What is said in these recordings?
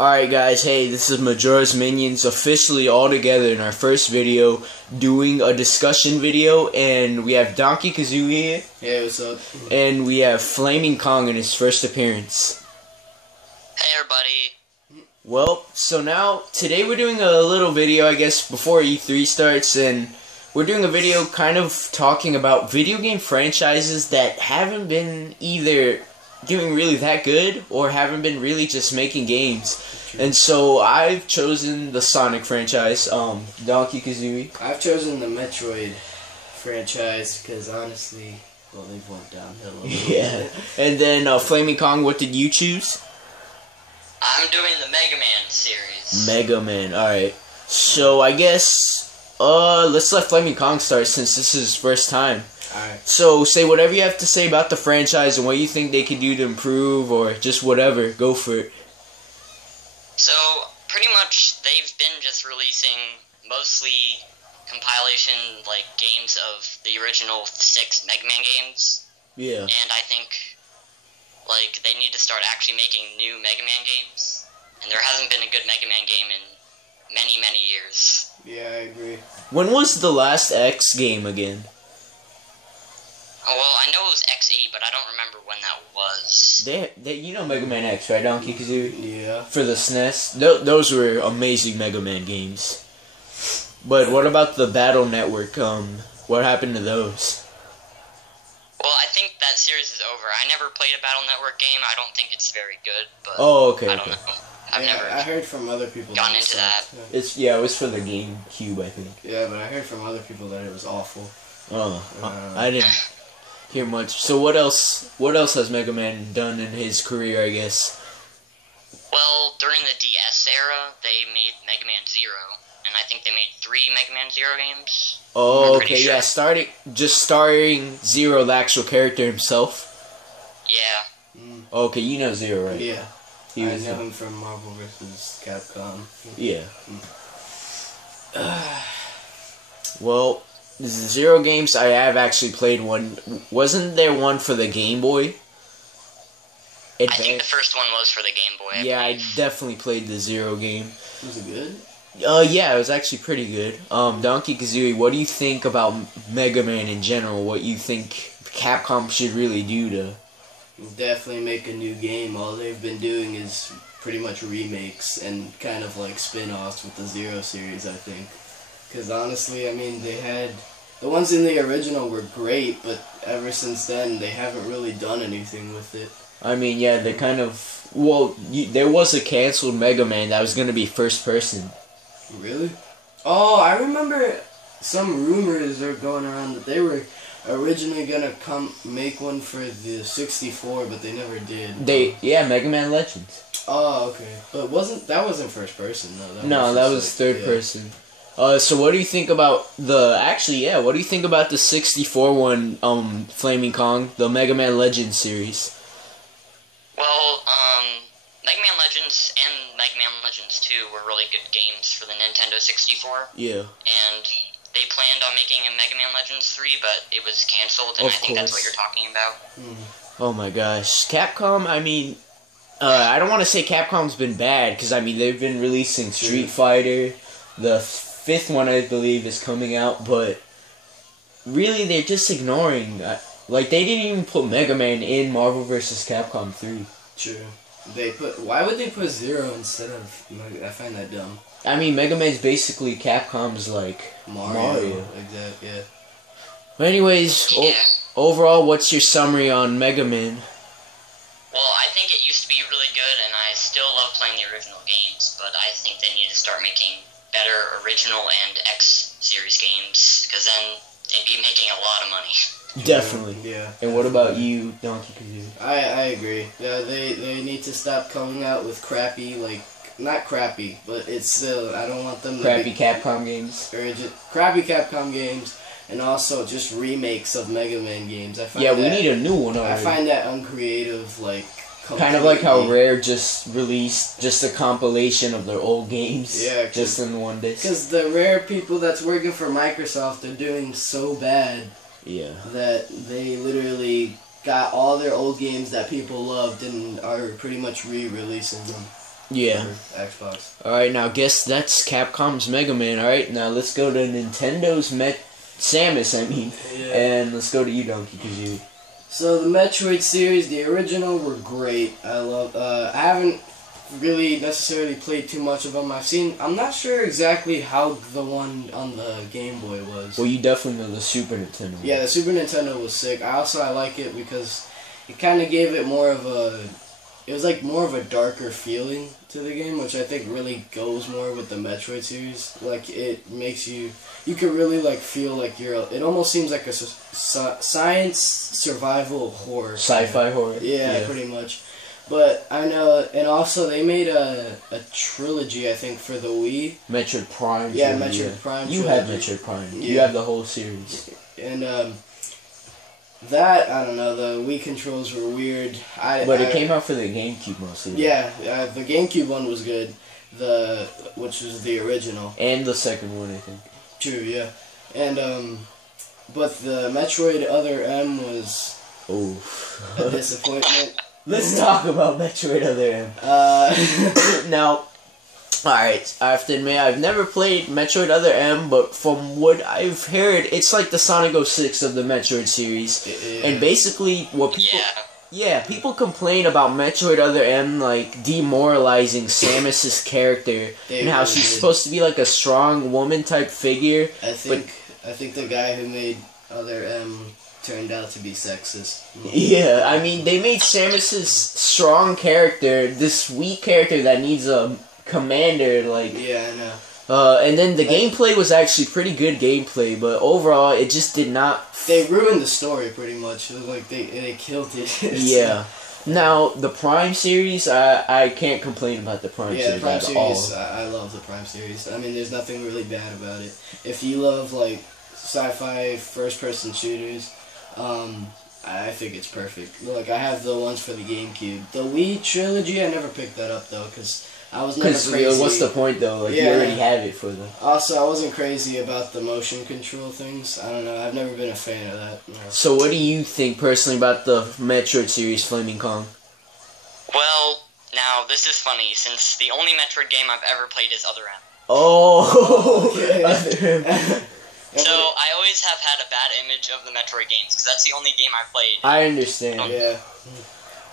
Alright guys, hey, this is Majora's Minions officially all together in our first video doing a discussion video, and we have Donkey Kazooie here. Hey, what's up? And we have Flaming Kong in his first appearance. Hey everybody. Well, so now, today we're doing a little video, I guess, before E3 starts, and we're doing a video kind of talking about video game franchises that haven't been either doing really that good or haven't been really just making games. And so I've chosen the Sonic franchise, Donkey Kazooie. I've chosen the Metroid franchise because honestly, well, they've went downhill a little bit. And then Flaming Kong, what did you choose? I'm doing the Mega Man series. Mega Man, alright. So I guess, let's let Flaming Kong start since this is his first time. Alright. So, say whatever you have to say about the franchise and what you think they could do to improve, or just whatever. Go for it. So, pretty much, they've been just releasing mostly compilation, like, games of the original 6 Mega Man games. Yeah. And I think, like, they need to start actually making new Mega Man games. And there hasn't been a good Mega Man game in many, many years. Yeah, I agree. When was the last X game again? Oh, well, I know it was X8, but I don't remember when that was. You know Mega Man X, right, Donkey Kazooie? Yeah. For the SNES? Those were amazing Mega Man games. But what about the Battle Network? What happened to those? Well, I think that series is over. I never played a Battle Network game. I don't think it's very good, but Oh, okay. I don't know. I've never I heard from other people gone that into it that. sucked. It was for the GameCube, I think. Yeah, but I heard from other people that it was awful. Oh, I didn't hear much. So what else has Mega Man done in his career, I guess? Well, during the DS era, they made Mega Man Zero, and I think they made 3 Mega Man Zero games. Oh, I'm pretty okay, sure. yeah, starring Zero, the actual character himself. Yeah. Okay, you know Zero, right? Yeah. He I was know him from Marvel vs. Capcom. Yeah. Well, the Zero games, I have actually played one. Wasn't there one for the Game Boy? I think the first one was for the Game Boy. Yeah, I definitely played the Zero game. Was it good? Yeah, it was actually pretty good. Donkey Kazooie, what do you think about Mega Man in general? What you think Capcom should really do to... Definitely make a new game. All they've been doing is pretty much remakes and kind of like spin-offs with the Zero series, I think. Because honestly, I mean, they had... The ones in the original were great, but ever since then, they haven't really done anything with it. I mean, yeah, they kind of... Well, there was a canceled Mega Man that was going to be first person. Really? Oh, I remember some rumors are going around that they were originally gonna make one for the 64, but they never did. Yeah, Mega Man Legends. Oh, okay. But that wasn't first person though. That was third person. So what do you think about what do you think about the 64 one, Flaming Kong, the Mega Man Legends series? Well, Mega Man Legends and Mega Man Legends 2 were really good games for the Nintendo 64. Yeah. And they planned on making a Mega Man Legends 3, but it was cancelled, and I think that's what you're talking about. Oh my gosh. Capcom, I mean, I don't want to say Capcom's been bad, because, I mean, they've been releasing Street Fighter. The 5th one, I believe, is coming out, but really, they're just ignoring. Like, they didn't even put Mega Man in Marvel vs. Capcom 3. True. Why would they put Zero instead of... I find that dumb. I mean, Mega Man's basically Capcom's, like, Mario. Exactly, yeah. But anyways, overall, what's your summary on Mega Man? Well, I think it used to be really good, and I still love playing the original games, but I think they need to start making better original and X-series games, because then they'd be making a lot of money. Definitely. Yeah. And what about you, Donkey Kazooie? I agree. Yeah, they need to stop coming out with crappy, like, not crappy, but it's still, I don't want them to Crappy Capcom games? Crappy Capcom games, and also just remakes of Mega Man games. We need a new one already. I find that uncreative, like... Kind of like how Rare just released just a compilation of their old games, just in one disc. Because the Rare people that's working for Microsoft are doing so bad that they literally got all their old games that people loved and are pretty much re-releasing them. Yeah. Xbox. Alright, now guess that's Capcom's Mega Man. Alright, now let's go to Nintendo's Samus, Yeah. and let's go to you, Donkey Kazooie. So the Metroid series, the original, were great. I haven't really necessarily played too much of them. I'm not sure exactly how the one on the Game Boy was. Well, you definitely know the Super Nintendo. Yeah, the Super Nintendo was sick. I like it because it kind of gave it more of a... It was like more of a darker feeling to the game, which I think really goes more with the Metroid series. Like, it makes you... You can really, like, feel like you're... It almost seems like a science survival horror. Sci-fi horror. Yeah, pretty much. But I know... And also, they made a trilogy, I think, for the Wii. Metroid Prime. Yeah, Metroid Prime. You have Metroid Prime. Yeah. You have the whole series. And, that, I don't know, the Wii controls were weird. But it came out for the GameCube mostly. Yeah, the GameCube one was good, which was the original. And the second one, I think. True, yeah. And, but the Metroid Other M was a disappointment. Let's talk about Metroid Other M. Now, alright, I have to admit, I've never played Metroid Other M, but from what I've heard, it's like the Sonic 06 of the Metroid series. And basically, what people... Yeah, people complain about Metroid Other M, like, demoralizing Samus's character, and how she's supposed to be, like, a strong woman-type figure. I think the guy who made Other M turned out to be sexist. Yeah, I mean, they made Samus's strong character this weak character that needs a commander, like... Yeah, I know. And then the gameplay was actually pretty good gameplay, but overall, it just did not... They ruined the story, pretty much. It was like, they killed it. Yeah. Now, the Prime series, I can't complain about the Prime series the Prime at series, all. I love the Prime series. I mean, there's nothing really bad about it. If you love, like, sci-fi first-person shooters, I think it's perfect. Like, I have the ones for the GameCube. The Wii trilogy, I never picked that up, though, because I was never crazy. Because what's the point, though? Like, you already have it for them. Also, I wasn't crazy about the motion control things. I don't know. I've never been a fan of that. No. So what do you think, personally, about the Metroid series, Flaming Kong? Well, now, this is funny, since the only Metroid game I've ever played is Other M. Oh! Okay. So, I always have had a bad image of the Metroid games, because that's the only game I've played. I understand.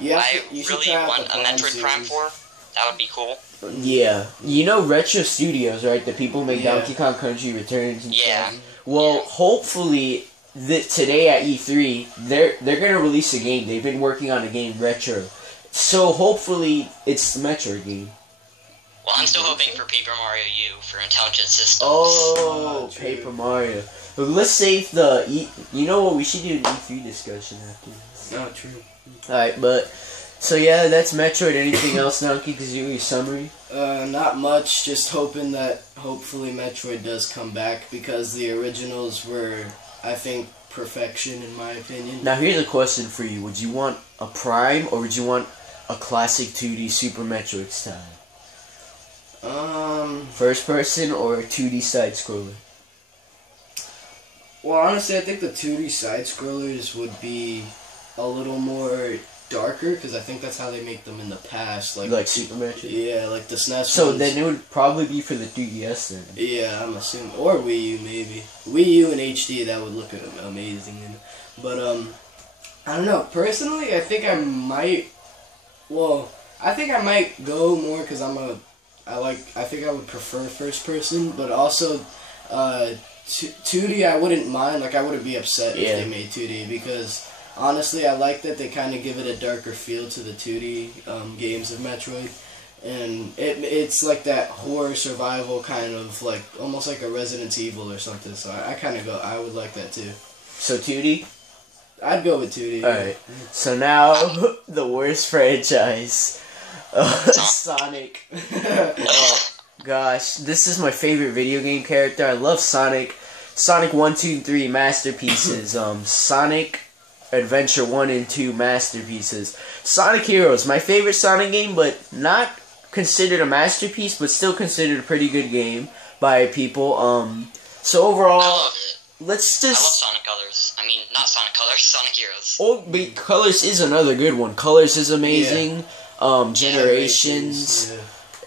Yeah. I really want a Metroid Prime 4. That would be cool. Yeah. You know Retro Studios, right? The people who make Donkey Kong Country Returns and stuff. Well, hopefully, today at E3, they're going to release a game. They've been working on a game, Retro. So, hopefully, it's the Metroid game. Well, I'm still hoping for Paper Mario U for Intelligent Systems. Oh, Paper Mario. But let's save the... You know what? We should do an E3 discussion after this. Oh, true. Alright, but... So yeah, that's Metroid. Anything else, Donkey Kazooie summary? Not much. Just hoping that hopefully Metroid does come back, because the originals were, I think, perfection in my opinion. Now here's a question for you. Would you want a Prime, or would you want a classic 2D Super Metroid style? First person or 2D side scroller? Well, honestly, I think the 2D side scrollers would be a little more darker, because I think that's how they make them in the past. Like Super Metroid? Yeah, like the SNES So ones. then it would probably be for the 3DS then. Yeah, I'm assuming. Or Wii U, maybe. Wii U in HD, that would look amazing. But, I don't know. Personally, I think I might... Well, I think I might go more, because I think I would prefer first person, but also 2D I wouldn't mind. Like, I wouldn't be upset if they made 2D, because honestly I like that they kind of give it a darker feel to the 2D games of Metroid, and it's like that horror survival kind of, like almost like a Resident Evil or something. So I would like that too. So 2D? I'd go with 2D. Alright, so now the worst franchise. Sonic. Oh, gosh, this is my favorite video game character. I love Sonic. Sonic 1, 2, and 3 masterpieces. Sonic Adventure 1 and 2 masterpieces. Sonic Heroes, my favorite Sonic game, but not considered a masterpiece, but still considered a pretty good game by people. So overall, I love it. Let's just... I love Sonic Colors. I mean, not Sonic Colors, Sonic Heroes. Oh, but Colors is another good one. Colors is amazing. Generations.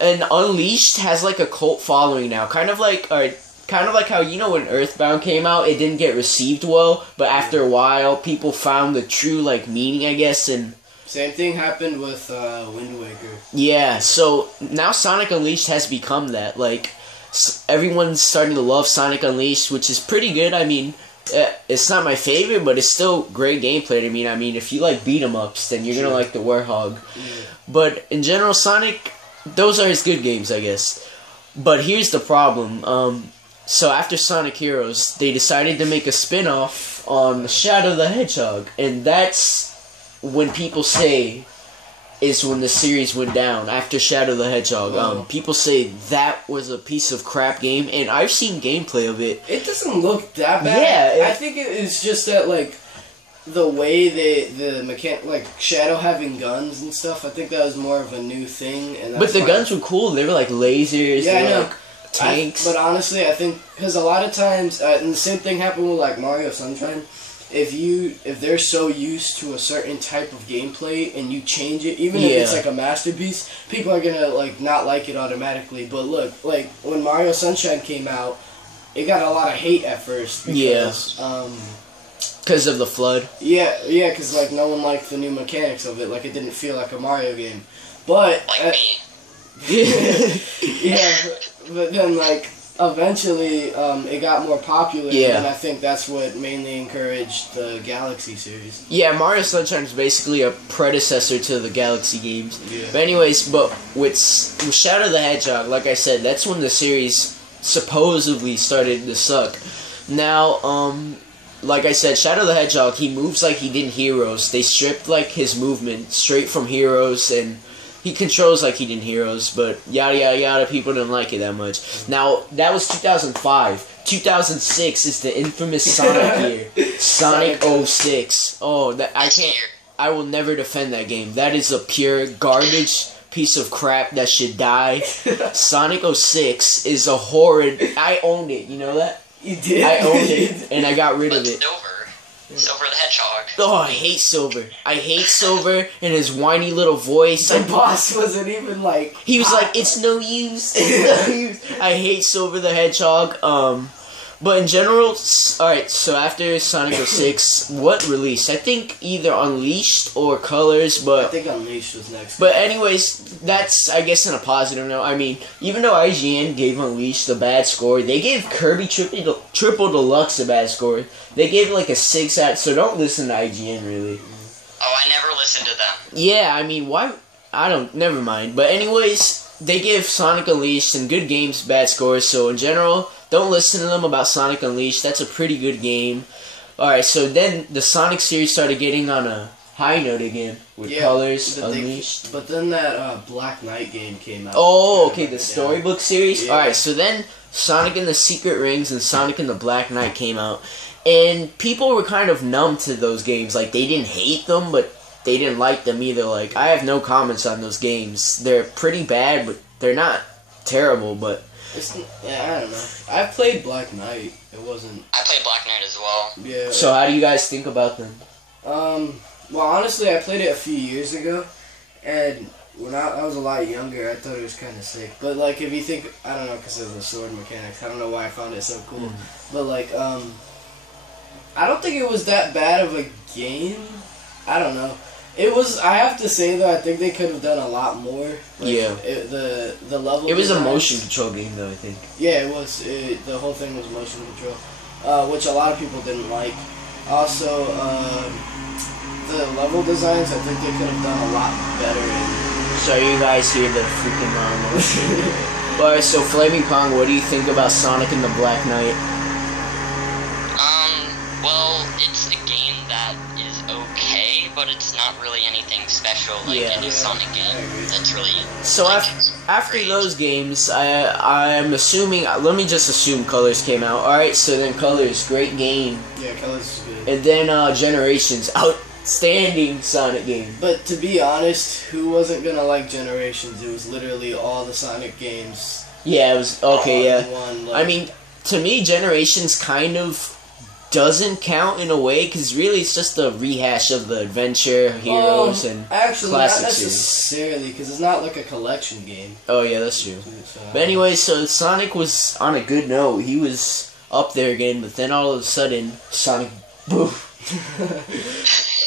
And Unleashed has like a cult following now, kind of like how, you know, when Earthbound came out, it didn't get received well, but after a while, people found the true like meaning, I guess, and same thing happened with Wind Waker. yeah. So now Sonic Unleashed has become that. Like everyone's starting to love Sonic Unleashed, which is pretty good. I mean, it's not my favorite, but it's still great gameplay to me. I mean, if you like beat 'em ups, then you're gonna like the Warthog. Yeah. But in general, Sonic, those are his good games, I guess. But here's the problem. So after Sonic Heroes, they decided to make a spin-off on Shadow the Hedgehog, and that's when people say is when the series went down after Shadow the Hedgehog. People say that was a piece of crap game, and I've seen gameplay of it. It doesn't look that bad. Yeah, I think it is just that like the way the mechanic, like Shadow having guns and stuff. I think that was more of a new thing. And that's but the guns were cool. They were like lasers. Yeah, I know. Like tanks. But honestly, I think because a lot of times, and the same thing happened with like Mario Sunshine. If they're so used to a certain type of gameplay and you change it, even if it's like a masterpiece, people are gonna like not like it automatically. But look, like when Mario Sunshine came out, it got a lot of hate at first because of the flood. Yeah, because like no one liked the new mechanics of it. Like it didn't feel like a Mario game. But like me. Yeah, but then like eventually it got more popular, and I think that's what mainly encouraged the Galaxy series. Yeah, Mario Sunshine is basically a predecessor to the Galaxy games. Yeah. But anyways, with Shadow the Hedgehog, like I said, that's when the series supposedly started to suck. Now, like I said, Shadow the Hedgehog, he moves like he did in Heroes. They stripped like his movement straight from Heroes, and he controls like he did in Heroes, but yada yada yada, people didn't like it that much. Now, that was 2005. 2006 is the infamous Sonic year. Sonic 06. Oh, I will never defend that game. That is a pure garbage piece of crap that should die. Sonic 06 is a horrid... I owned it, you know that? You did? I owned it, and I got rid of it. Silver the Hedgehog. Oh, I hate Silver. I hate Silver and his whiny little voice. The boss wasn't even like... He was like, it's no use. It's no use. I hate Silver the Hedgehog. But in general, alright, so after Sonic 06, what released? I think either Unleashed or Colors, but... I think Unleashed was next. But anyways, that's, I guess, in a positive note. I mean, even though IGN gave Unleashed a bad score, they gave Kirby Triple Deluxe a bad score. They gave it like a 6 out, so don't listen to IGN, really. Oh, I never listened to them. Yeah, I mean, why... never mind. But anyways, they give Sonic Unleashed some good games bad scores, so in general... Don't listen to them about Sonic Unleashed. That's a pretty good game. Alright, so then the Sonic series started getting on a high note again with Colors, Unleashed. But then that Black Knight game came out. Oh, okay, the storybook series? Yeah. Alright, so then Sonic and the Secret Rings and Sonic and the Black Knight came out. And people were kind of numb to those games. Like, they didn't hate them, but they didn't like them either. Like, I have no comments on those games. They're pretty bad, but they're not terrible, but... I don't know. I played Black Knight. It wasn't... I played Black Knight as well. Yeah. So how do you guys think about them? Well, honestly, I played it a few years ago, and when I was a lot younger, I thought it was kind of sick. But, like, if you think... I don't know, because of the sword mechanics. I don't know why I found it so cool. But, like, I don't think it was that bad of a game. I don't know. It was. I have to say though, I think they could have done a lot more. Like, yeah. The level. It was a motion control game though, I think. Yeah, it was. The whole thing was motion control, which a lot of people didn't like. Also, the level designs, I think they could have done a lot better. So you guys hear the freaking motion. Alright, so Flaming Pong, what do you think about Sonic and the Black Knight? Well, it's a game that is okay, but it's not really anything special like any Sonic game. That's really... So after those games, I'm assuming... Let me just assume Colors came out. Alright, so then Colors, great game. Yeah, Colors is good. And then Generations, outstanding Sonic game. But to be honest, who wasn't gonna like Generations? It was literally all the Sonic games. Yeah, it was... Okay, yeah. One, like, I mean, to me, Generations kind of doesn't count in a way, because really it's just a rehash of the adventure, heroes, and actually, classic not series. necessarily, because it's not like a collection game. Oh yeah, that's true. But anyway, so Sonic was on a good note. He was up there again, but then all of a sudden, Sonic boom.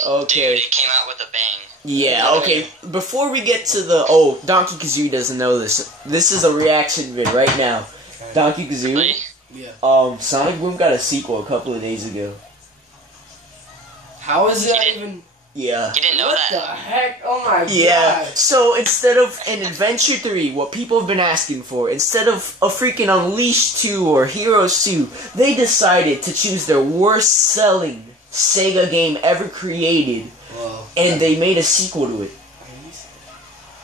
Okay. Dude, it came out with a bang. Yeah, okay. Before we get to the... Donkey Kazooie doesn't know this. This is a reaction vid right now. Donkey Kazooie. Really? Yeah. Sonic Boom got a sequel a couple of days ago. How is that even... Yeah. You didn't know What that? the heck? Oh my Yeah, god. so instead of an Adventure 3, what people have been asking for, instead of a freaking Unleashed 2 or Heroes 2, they decided to choose their worst-selling Sega game ever created, Whoa. and they made a sequel to it.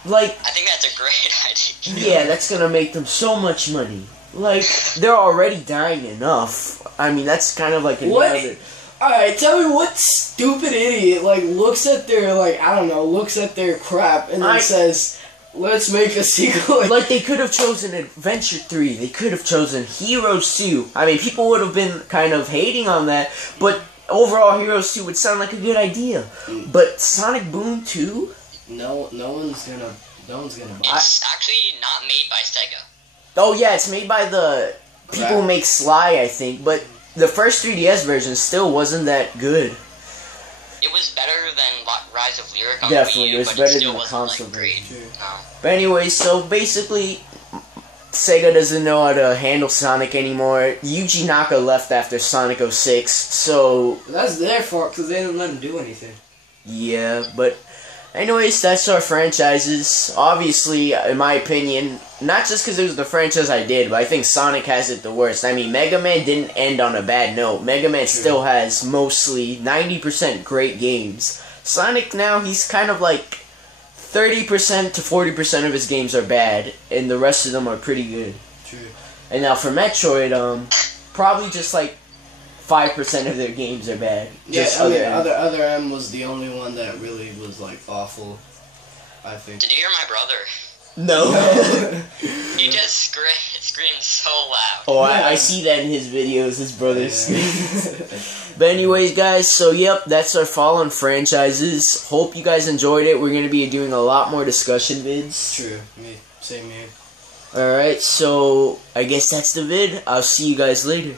Like, I think that's a great idea. yeah, that's gonna make them so much money. Like, they're already dying enough. I mean, that's kind of like What? another... Alright, tell me what stupid idiot, like, looks at their, like, I don't know, looks at their crap and then says, let's make a sequel. Like, they could have chosen Adventure 3, they could have chosen Heroes 2. I mean, people would have been kind of hating on that, but overall Heroes 2 would sound like a good idea. But Sonic Boom 2? No one's gonna buy it. It's actually not made by Sega. Oh yeah, it's made by the people who make Sly, I think, but the first 3DS version still wasn't that good. It was better than Rise of Lyric on Definitely, Wii U, it was but better it still than the wasn't console like great. version. No. But anyway, so basically, Sega doesn't know how to handle Sonic anymore. Yuji Naka left after Sonic 06, so... That's their fault, because they didn't let him do anything. Yeah, but... Anyways, that's our franchises. Obviously, in my opinion, not just because it was the franchise I did, but I think Sonic has it the worst. I mean, Mega Man didn't end on a bad note. Mega Man still has mostly 90% great games. Sonic now, he's kind of like 30% to 40% of his games are bad, and the rest of them are pretty good. True. And now for Metroid, probably just like 5% of their games are bad. Yeah, Just I mean, M. Other M was the only one that really was, like, awful, I think. Did you hear my brother? No. He just screamed so loud. Oh, I see that in his videos, his brother screams. But anyways, guys, so yep, that's our Fallen franchises. Hope you guys enjoyed it. We're going to be doing a lot more discussion vids. True. Same here. Alright, so I guess that's the vid. I'll see you guys later.